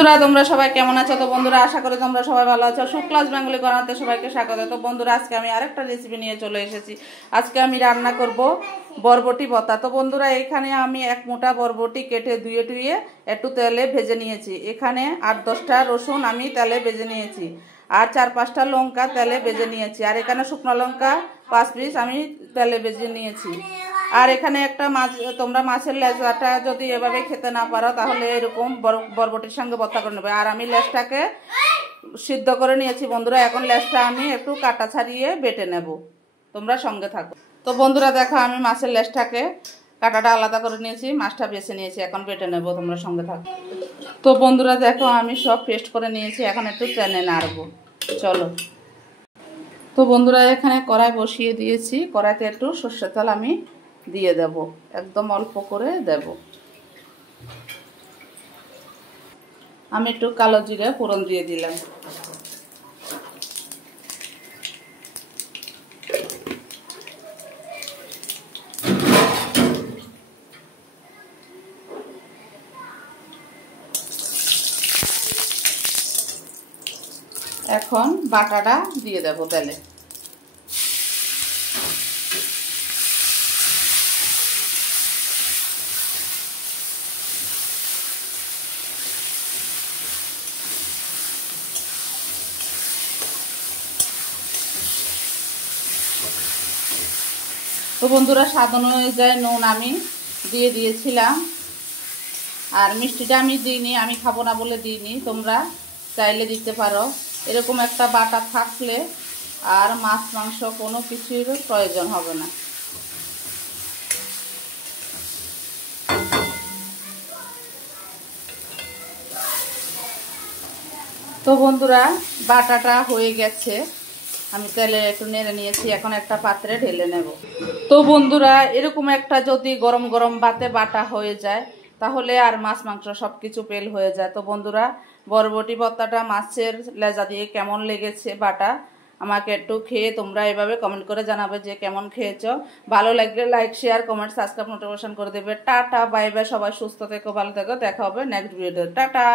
বন্ধুরা তোমরা সবাই কেমন আছো? তো বন্ধুরা আশা করি তোমরা সবাই ভালো আছো। শুক্লাস বেঙ্গলি কর্নারে সবাইকে স্বাগত। তো বন্ধুরা আজকে আমি আরেকটা রেসিপি নিয়ে চলে এসেছি। আজকে আমি রান্না করব বরবটি ভর্তা। তো বন্ধুরা এখানে আমি এক মোটা বরবটি কেটে ধুয়ে টুয়ে একটু তেলে ভেজে নিয়েছি। এখানে 8-10টা রসুন আমি তেলে ভেজে নিয়েছি, আর 4-5টা লঙ্কা তেলে ভেজে নিয়েছি, আর এখানে শুকনো লঙ্কা 5 পিস আমি তেলে ভেজে নিয়েছি। আর এখানে একটা মাছ, তোমরা মাছের লেজটা যদি এভাবে খেতে না পারো তাহলে এরকম বরবটির সঙ্গে ভর্তা করে নেবে। আর আমি লেজটাকে সিদ্ধ করে নিয়েছি বন্ধুরা। এখন লেজটা আমি একটু কাটা ছাড়িয়ে বেটে নেব, তোমরা সঙ্গে থাকো। তো বন্ধুরা দেখো আমি মাছের লেজটাকে কাটাটা আলাদা করে নিয়েছি, মাছটা বেছে নিয়েছি, এখন বেটে নেব, তোমরা সঙ্গে থাকো। তো বন্ধুরা দেখো আমি সব পেস্ট করে নিয়েছি, এখন একটু টেনে নাড়বো, চলো। তো বন্ধুরা এখানে কড়াই বসিয়ে দিয়েছি, কড়াইতে একটু সর্ষের তেল আমি দিয়ে দেব, একদম অল্প করে দেব। আমি একটু কালো জিরে ফোড়ন দিয়ে দিলাম। এখন বাটাটা দিয়ে দেব তেলে। তো বন্ধুরা স্বাদ অনুযায়ী নুন আমি দিয়ে দিয়েছিলাম, আর মিষ্টিটা আমি দিইনি, আমি খাবো না বলে দিইনি, তোমরা চাইলে দিতে পারো। এরকম একটা বাটা থাকলে আর মাছ মাংস কোনো কিছুর প্রয়োজন হবে না। তো বন্ধুরা বাটাটা হয়ে গেছে, আমি তেলে একটু নেড়ে নিয়েছি, এখন একটা পাত্রে ঢেলে নেব। তো বন্ধুরা এরকম একটা যদি গরম গরম ভাতে বাটা হয়ে যায় তাহলে আর মাছ মাংস সব কিছু পেল হয়ে যায়। তো বন্ধুরা বরবটি ভর্তাটা মাছের লেজা দিয়ে কেমন লেগেছে বাটা, আমাকে একটু খেয়ে তোমরা এভাবে কমেন্ট করে জানাবে যে কেমন খেয়েছো। ভালো লাগলে like share comment subscribe notification করে দেবে। টাটা বাই বাই, সবাই সুস্থ থেকো, ভালো থেকো, দেখা হবে নেক্সট ভিডিওতে। টাটা।